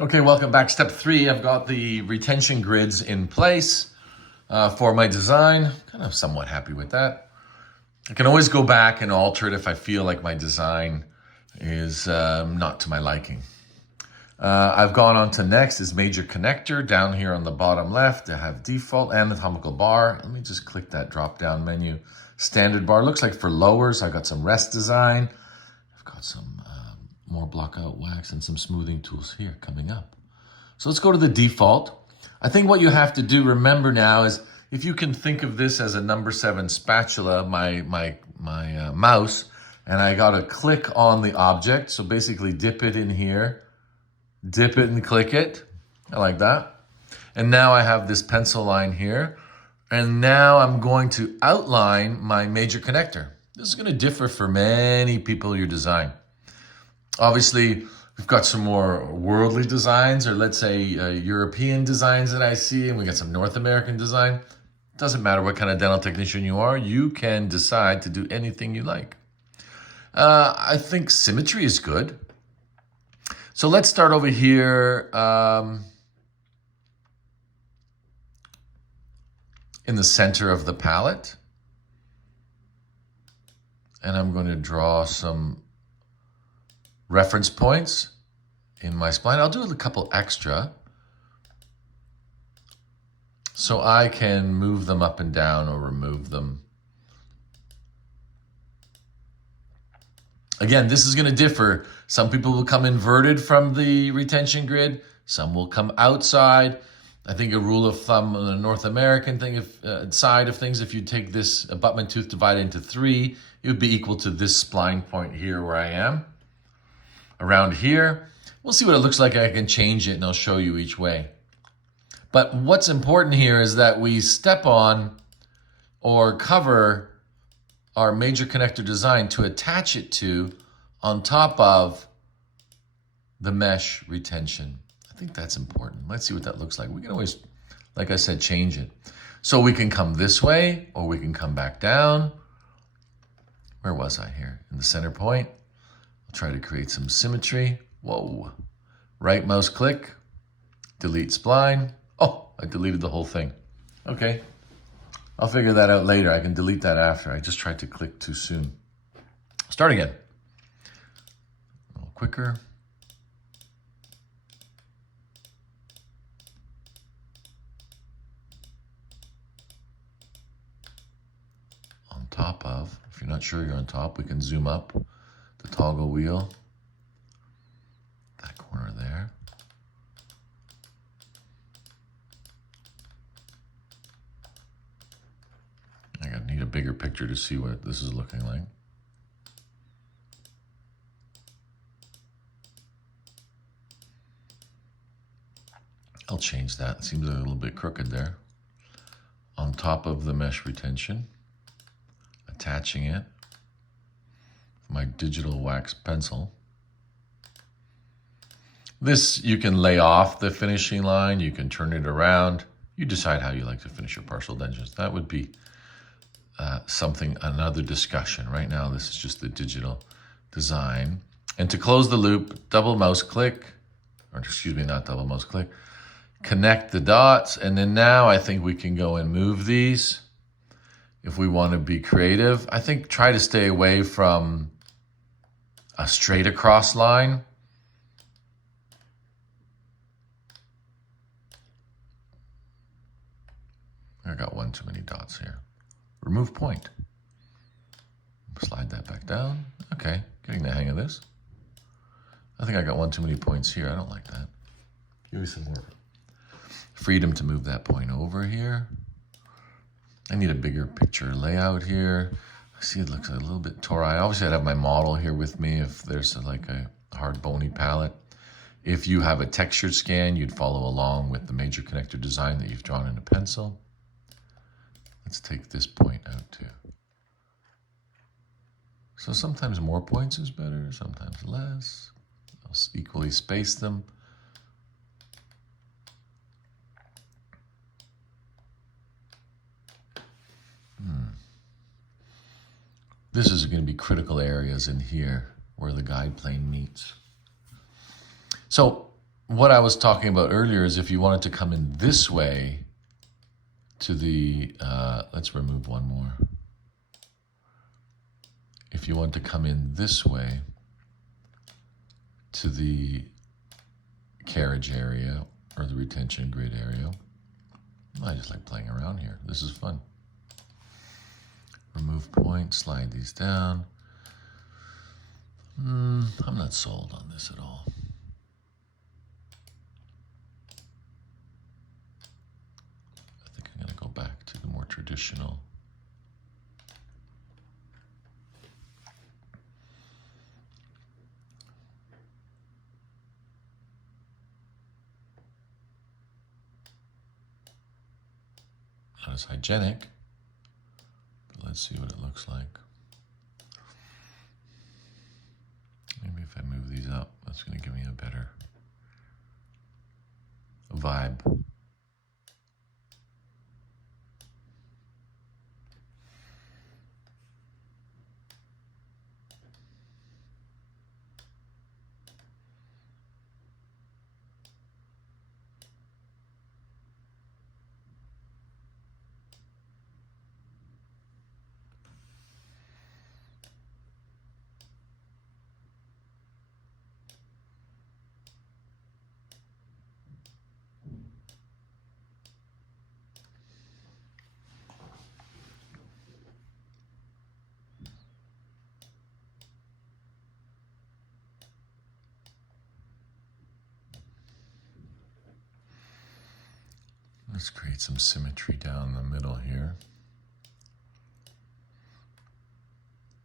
Okay, welcome back. Step 3, I've got the retention grids in place for my design. Kind of somewhat happy with that. I can always go back and alter it if I feel like my design is not to my liking. I've gone on to next is major connector. Down here on the bottom left, I have default anatomical bar. Let me just click that drop down menu. Standard bar, looks like for lowers. I got some rest design. I've got some more block out wax and some smoothing tools here coming up. So let's go to the default. I think what you have to do, remember now, is if you can think of this as a number 7 spatula, my mouse, and I got to click on the object. So basically dip it in here, dip it and click it. I like that. And now I have this pencil line here. And now I'm going to outline my major connector. This is going to differ for many people your design. Obviously, we've got some more worldly designs, or let's say European designs that I see, and we got some North American design. It doesn't matter what kind of dental technician you are, you can decide to do anything you like. I think symmetry is good. So let's start over here in the center of the palette. And I'm going to draw some reference points in my spline. I'll do a couple extra so I can move them up and down or remove them. Again, this is going to differ. Some people will come inverted from the retention grid. Some will come outside. I think a rule of thumb on the North American thing, side of things, if you take this abutment tooth divided into 3, it would be equal to this spline point here where I am. Around here, we'll see what it looks like. I can change it and I'll show you each way. But what's important here is that we step on or cover our major connector design to attach it to on top of the mesh retention. I think that's important. Let's see what that looks like. We can always, like I said, change it. So we can come this way or we can come back down. Where was I here? In the center point. Try to create some symmetry. Whoa. Right mouse click, delete spline. Oh, I deleted the whole thing. Okay, I'll figure that out later. I can delete that after. I just tried to click too soon. Start again. A little quicker. On top of, if you're not sure you're on top, we can zoom up. The toggle wheel, that corner there. I need a bigger picture to see what this is looking like. I'll change that. It seems a little bit crooked there. On top of the mesh retention, attaching it. My digital wax pencil. This, you can lay off the finishing line, you can turn it around. You decide how you like to finish your partial dentures. That would be another discussion. Right now, this is just the digital design. And to close the loop, double mouse click, or excuse me, not double mouse click, connect the dots. And then now I think we can go and move these if we want to be creative. I think try to stay away from a straight across line. I got one too many dots here. Remove point. Slide that back down. Okay, getting the hang of this. I think I got one too many points here. I don't like that. Give me some more freedom to move that point over here. I need a bigger picture layout here. I see it looks a little bit tori. Obviously, I'd have my model here with me if there's like a hard bony palette. If you have a textured scan, you'd follow along with the major connector design that you've drawn in a pencil. Let's take this point out too. So sometimes more points is better, sometimes less. I'll equally space them. This is going to be critical areas in here where the guide plane meets. So what I was talking about earlier is if you wanted to come in this way to the, let's remove one more. If you want to come in this way to the carriage area or the retention grid area, I just like playing around here. This is fun. Remove point, slide these down. I'm not sold on this at all. I think I'm gonna go back to the more traditional. Not as hygienic, but let's see what it looks like. Maybe if I move these up, that's going to give me a better vibe. Let's create some symmetry down the middle here.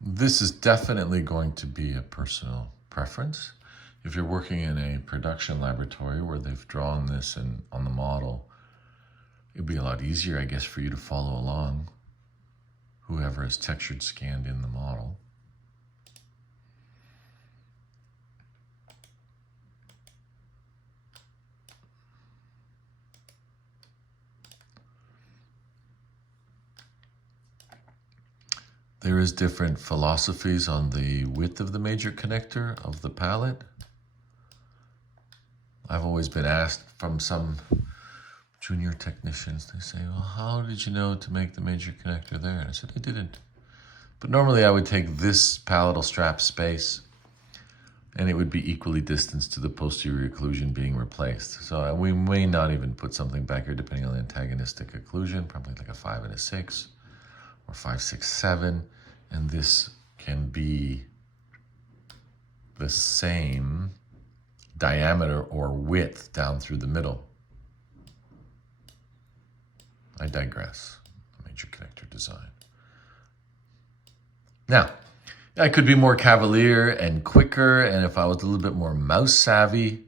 This is definitely going to be a personal preference. If you're working in a production laboratory where they've drawn this on the model, it'd be a lot easier, I guess, for you to follow along, whoever has textured scanned in the model. There is different philosophies on the width of the major connector of the palette. I've always been asked from some junior technicians, they say, well, how did you know to make the major connector there? And I said, I didn't. But normally I would take this palatal strap space and it would be equally distanced to the posterior occlusion being replaced. So we may not even put something back here depending on the antagonistic occlusion, probably like a 5 and a 6 or 5, 6, 7. And this can be the same diameter or width down through the middle. I digress. Major connector design. Now, I could be more cavalier and quicker, and if I was a little bit more mouse savvy,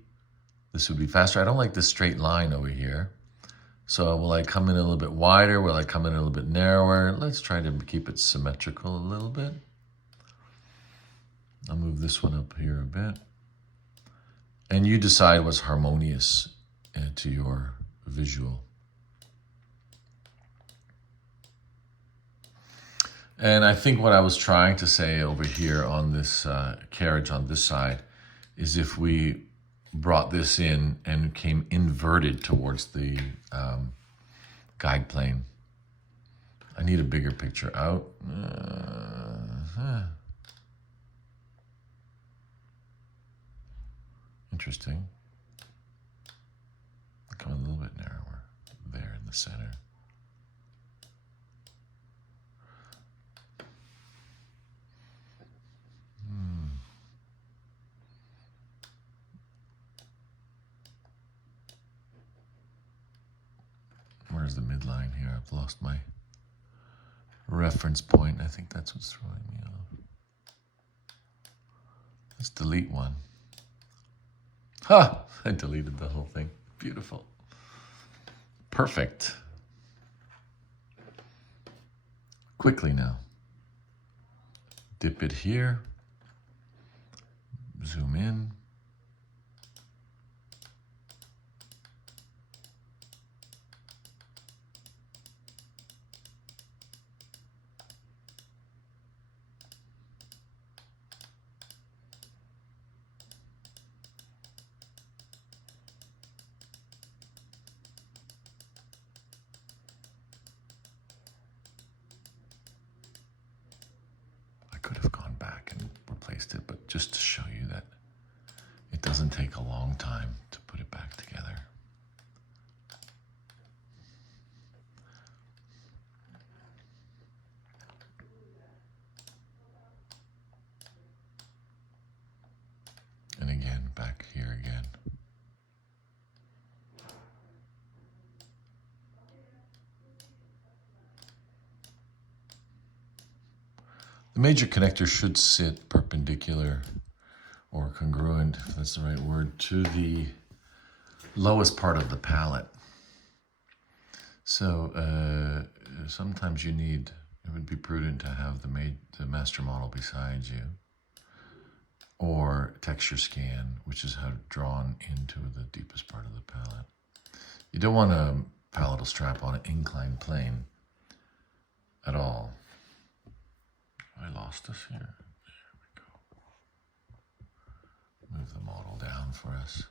this would be faster. I don't like this straight line over here. So will I come in a little bit wider? Will I come in a little bit narrower? Let's try to keep it symmetrical a little bit. I'll move this one up here a bit. And you decide what's harmonious to your visual. And I think what I was trying to say over here on this carriage on this side is if we brought this in and came inverted towards the guide plane. I need a bigger picture out. Interesting. Come a little bit narrower there in the center. Where's the midline here? I've lost my reference point. I think that's what's throwing me off. Let's delete one. Ha! I deleted the whole thing. Beautiful. Perfect. Quickly now. Dip it here. Zoom in. just to show you that it doesn't take a long time to put it back together. And again, back here again. The major connector should sit perpendicular or congruent, if that's the right word, to the lowest part of the palette. So sometimes it would be prudent to have the master model beside you, or texture scan, which is how drawn into the deepest part of the palette. You don't want a paletal strap on an inclined plane at all. I lost us here. There we go. Move the model down for us.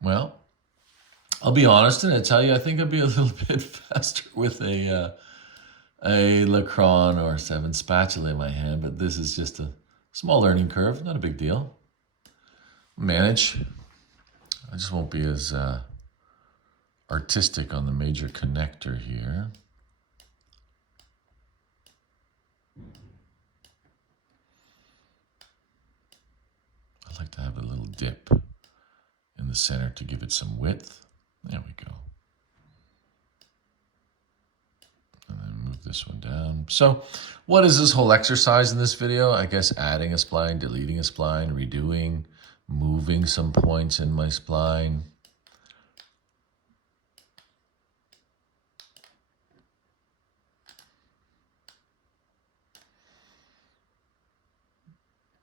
Well, I'll be honest and I tell you, I think I'd be a little bit faster with a Lacron or 7 spatula in my hand, but this is just a small learning curve, not a big deal. Manage. I just won't be as artistic on the major connector here. I'd like to have a little dip in the center to give it some width. There we go. And then move this one down. So what is this whole exercise in this video? I guess adding a spline, deleting a spline, redoing, moving some points in my spline.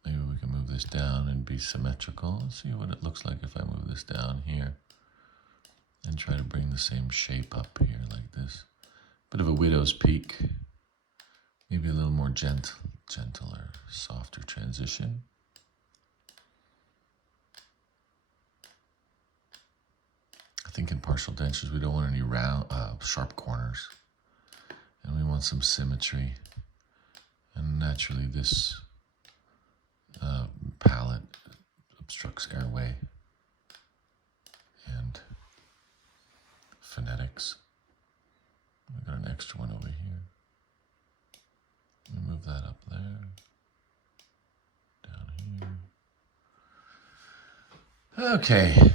Maybe we can move this down and be symmetrical. Let's see what it looks like if I move this down here and try to bring the same shape up here like this. Bit of a widow's peak. Maybe a little more gentler, softer transition. I think in partial dentures we don't want any round, sharp corners, and we want some symmetry. And naturally, this palette obstructs airway and phonetics. We got an extra one over here. Let me move that up there, down here. Okay,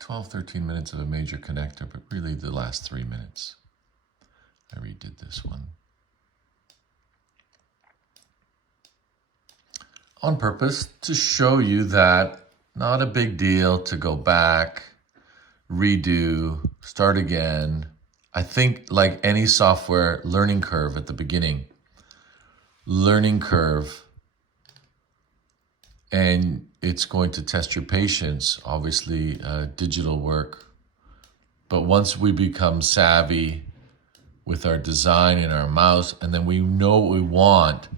12, 13 minutes of a major connector, but really the last 3 minutes. I redid this one. On purpose to show you that not a big deal to go back, redo, start again. I think like any software, learning curve at the beginning, learning curve, and it's going to test your patience, obviously digital work. But once we become savvy with our design and our mouse, and then we know what we want,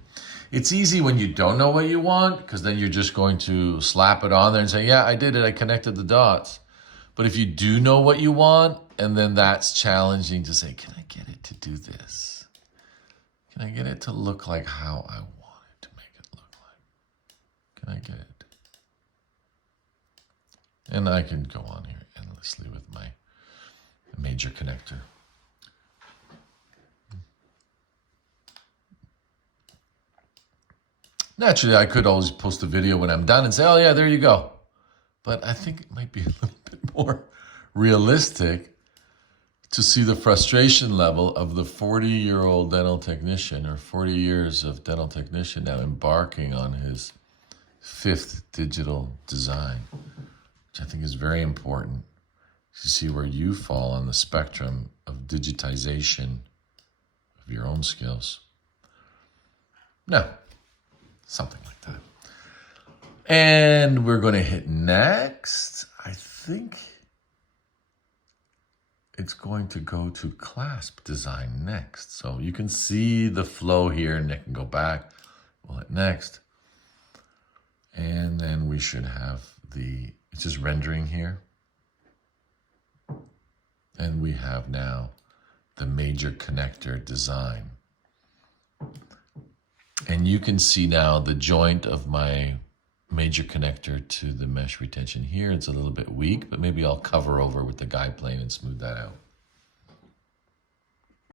it's easy when you don't know what you want, because then you're just going to slap it on there and say, yeah, I did it, I connected the dots. But if you do know what you want, and then that's challenging to say, can I get it to do this? Can I get it to look like how I want it to make it look like? Can I get it? And I can go on here endlessly with my major connector. Naturally, I could always post a video when I'm done and say, oh yeah, there you go. But I think it might be a little bit more realistic to see the frustration level of the 40-year-old dental technician, or 40 years of dental technician now embarking on his 5th digital design, which I think is very important to see where you fall on the spectrum of digitization of your own skills. No. Something like that. And we're going to hit next. I think it's going to go to clasp design next. So you can see the flow here, and it can go back. We'll hit next. And then we should have it's just rendering here. And we have now the major connector design. And you can see now the joint of my major connector to the mesh retention here. It's a little bit weak, but maybe I'll cover over with the guide plane and smooth that out.